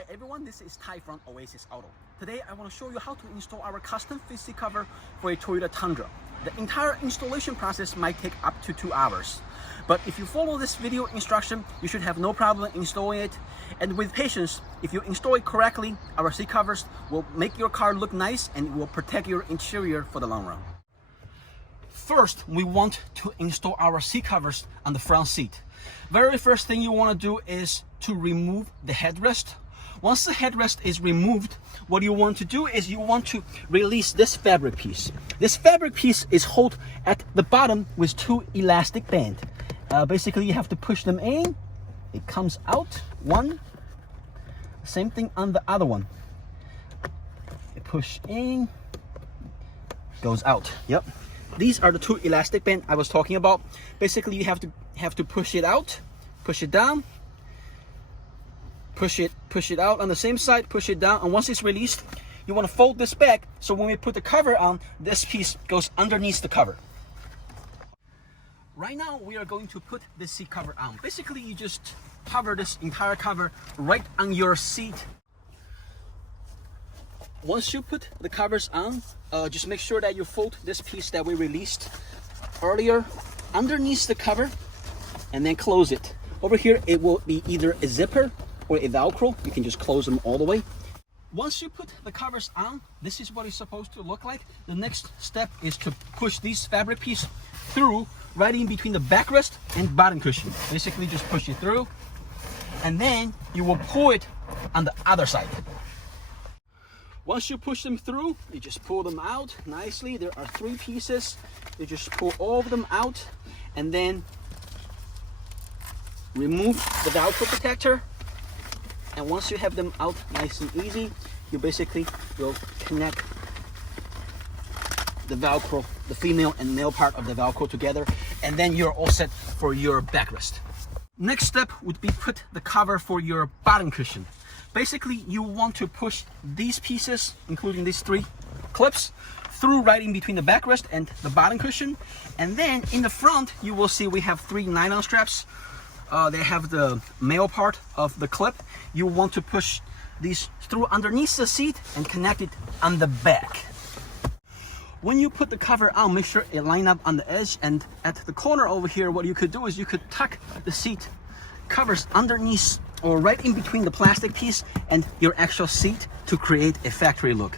Hi everyone, this is Ty from Oasis Auto. Today I want to show you how to install our custom fit seat cover for a Toyota Tundra. The entire installation process might take up to 2 hours. But if you follow this video instruction, you should have no problem installing it. And with patience, if you install it correctly, our seat covers will make your car look nice and will protect your interior for the long run. First, we want to install our seat covers on the front seat. Very first thing you want to do is to remove the headrest. Once the headrest is removed, what you want to do is you want to release this fabric piece. This fabric piece is held at the bottom with 2 elastic bands. Basically, you have to push them in. It comes out, one. Same thing on the other one. You push in, goes out. Yep. These are the 2 elastic bands I was talking about. Basically, you have to push it out, push it down, push it out on the same side, push it down, and once it's released, you want to fold this back so when we put the cover on, this piece goes underneath the cover. Right now, we are going to put this seat cover on. Basically, you just cover this entire cover right on your seat. Once you put the covers on, just make sure that you fold this piece that we released earlier underneath the cover and then close it. Over here, it will be either a zipper or a Velcro. You can just close them all the way. Once you put the covers on, this is what it's supposed to look like. The next step is to push these fabric piece through right in between the backrest and bottom cushion. Basically, just push it through, and then you will pull it on the other side. Once you push them through, you just pull them out nicely. There are 3 pieces. You just pull all of them out, and then remove the Velcro protector. And once you have them out nice and easy, you basically will connect the Velcro, the female and male part of the Velcro together, and then you're all set for your backrest. Next step would be put the cover for your bottom cushion. Basically, you want to push these pieces, including these 3 clips, through right in between the backrest and the bottom cushion. And then in the front, you will see we have 3 nylon straps. They have the male part of the clip. You want to push these through underneath the seat and connect it on the back. When you put the cover on, make sure it line up on the edge, and at the corner over here, what you could do is you could tuck the seat covers underneath or right in between the plastic piece and your actual seat to create a factory look.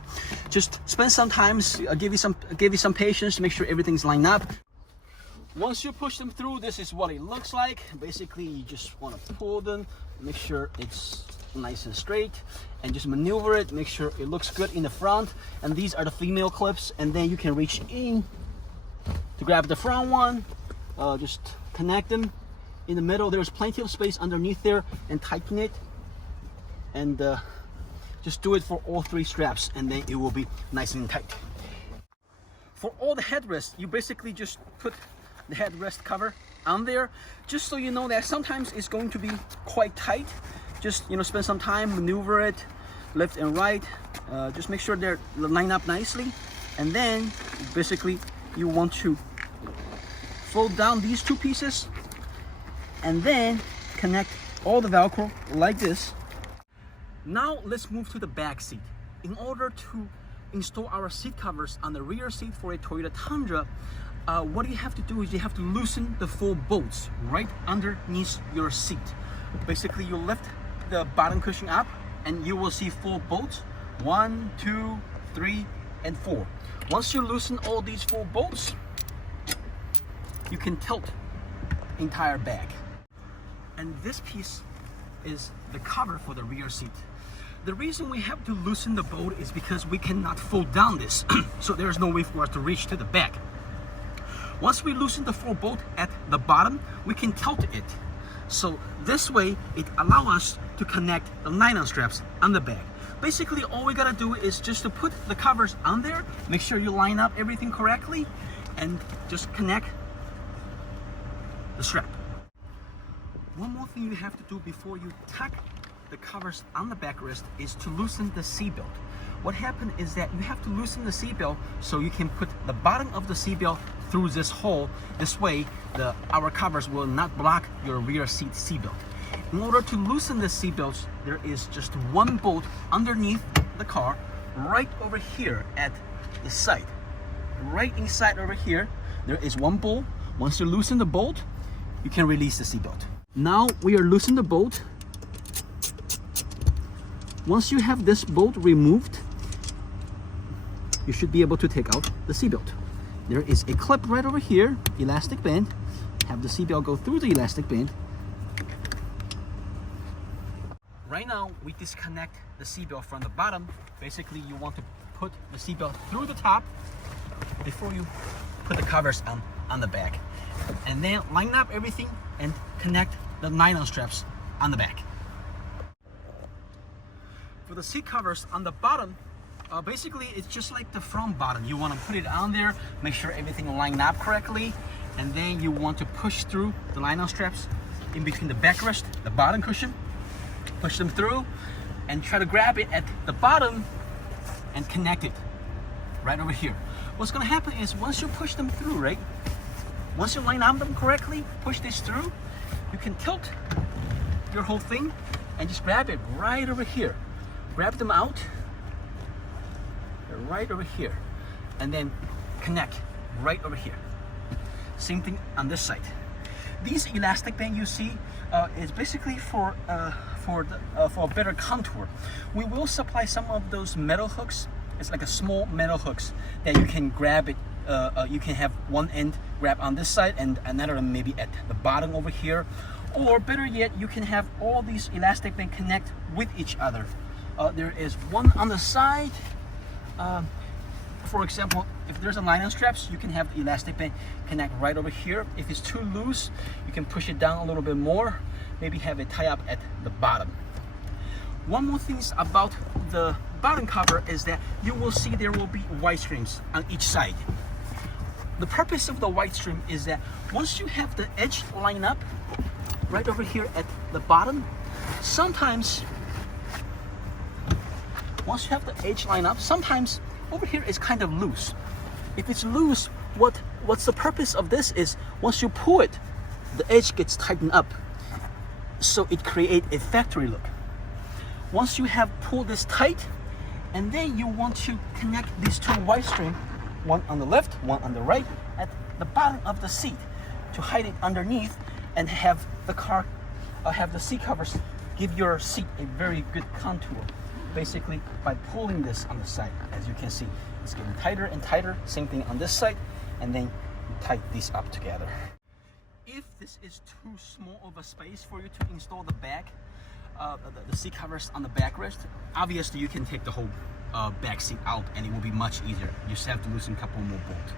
Just spend some time, give you some patience to make sure everything's lined up. Once you push them through, this is what it looks like. Basically, you just want to pull them, make sure it's nice and straight, and just maneuver it, make sure it looks good in the front. And these are the female clips, and then you can reach in to grab the front one, just connect them in the middle. There's plenty of space underneath there, and tighten it, and just do it for all 3 straps, and then it will be nice and tight. For all the headrests, you basically just put the headrest cover on there, just so you know that sometimes it's going to be quite tight. Just spend some time, maneuver it left and right, just make sure they're lined up nicely. And then basically you want to fold down these 2 pieces and then connect all the Velcro like this. Now let's move to the back seat. In order to install our seat covers on the rear seat for a Toyota Tundra, what you have to do is you have to loosen the 4 bolts right underneath your seat. Basically, you lift the bottom cushion up and you will see 4 bolts. 1, 2, 3, and 4. Once you loosen all these 4 bolts, you can tilt the entire bag. And this piece is the cover for the rear seat. The reason we have to loosen the bolt is because we cannot fold down this, so there's no way for us to reach to the back. Once we loosen the 4 bolt at the bottom, we can tilt it. So this way, it allows us to connect the nylon straps on the bag. Basically, all we gotta do is just to put the covers on there, make sure you line up everything correctly, and just connect the strap. One more thing you have to do before you tuck the covers on the backrest is to loosen the seat belt. What happened is that you have to loosen the seat belt so you can put the bottom of the seat belt through this hole. This way, our covers will not block your rear seat belt. In order to loosen the seat belts, there is just one bolt underneath the car, right over here at the side. Right inside over here, there is one bolt. Once you loosen the bolt, you can release the seat belt. Now we are loosening the bolt. Once you have this bolt removed, you should be able to take out the seat belt. There is a clip right over here, elastic band. Have the seat belt go through the elastic band. Right now, we disconnect the seat belt from the bottom. Basically, you want to put the seat belt through the top before you put the covers on the back. And then line up everything and connect the nylon straps on the back. For the seat covers on the bottom, basically it's just like the front bottom. You want to put it on there, make sure everything lined up correctly, and then you want to push through the nylon straps in between the backrest, the bottom cushion, push them through, and try to grab it at the bottom and connect it right over here. What's going to happen is once you push them through, right? Once you line up them correctly, push this through, you can tilt your whole thing and just grab it right over here. Grab them out, right over here, and then connect right over here. Same thing on this side. These elastic band you see is basically for a better contour. We will supply some of those metal hooks. It's like a small metal hooks that you can grab it. You can have one end grab on this side and another one maybe at the bottom over here. Or better yet, you can have all these elastic band connect with each other. There is one on the side. For example, if there's a nylon straps, you can have the elastic band connect right over here. If it's too loose, you can push it down a little bit more, maybe have it tie up at the bottom. One more thing about the bottom cover is that you will see there will be white streams on each side. The purpose of the white stream is that once you have the edge lined up right over here at the bottom, sometimes once you have the edge line up, sometimes over here is kind of loose. If it's loose, what's the purpose of this is once you pull it, the edge gets tightened up, so it creates a factory look. Once you have pulled this tight, and then you want to connect these two white string, one on the left, one on the right, at the bottom of the seat to hide it underneath and have the car, have the seat covers give your seat a very good contour. Basically, by pulling this on the side, as you can see, it's getting tighter and tighter. Same thing on this side, and then you tighten these up together. If this is too small of a space for you to install the back, the seat covers on the backrest, obviously you can take the whole back seat out and it will be much easier. You just have to loosen a couple more bolts.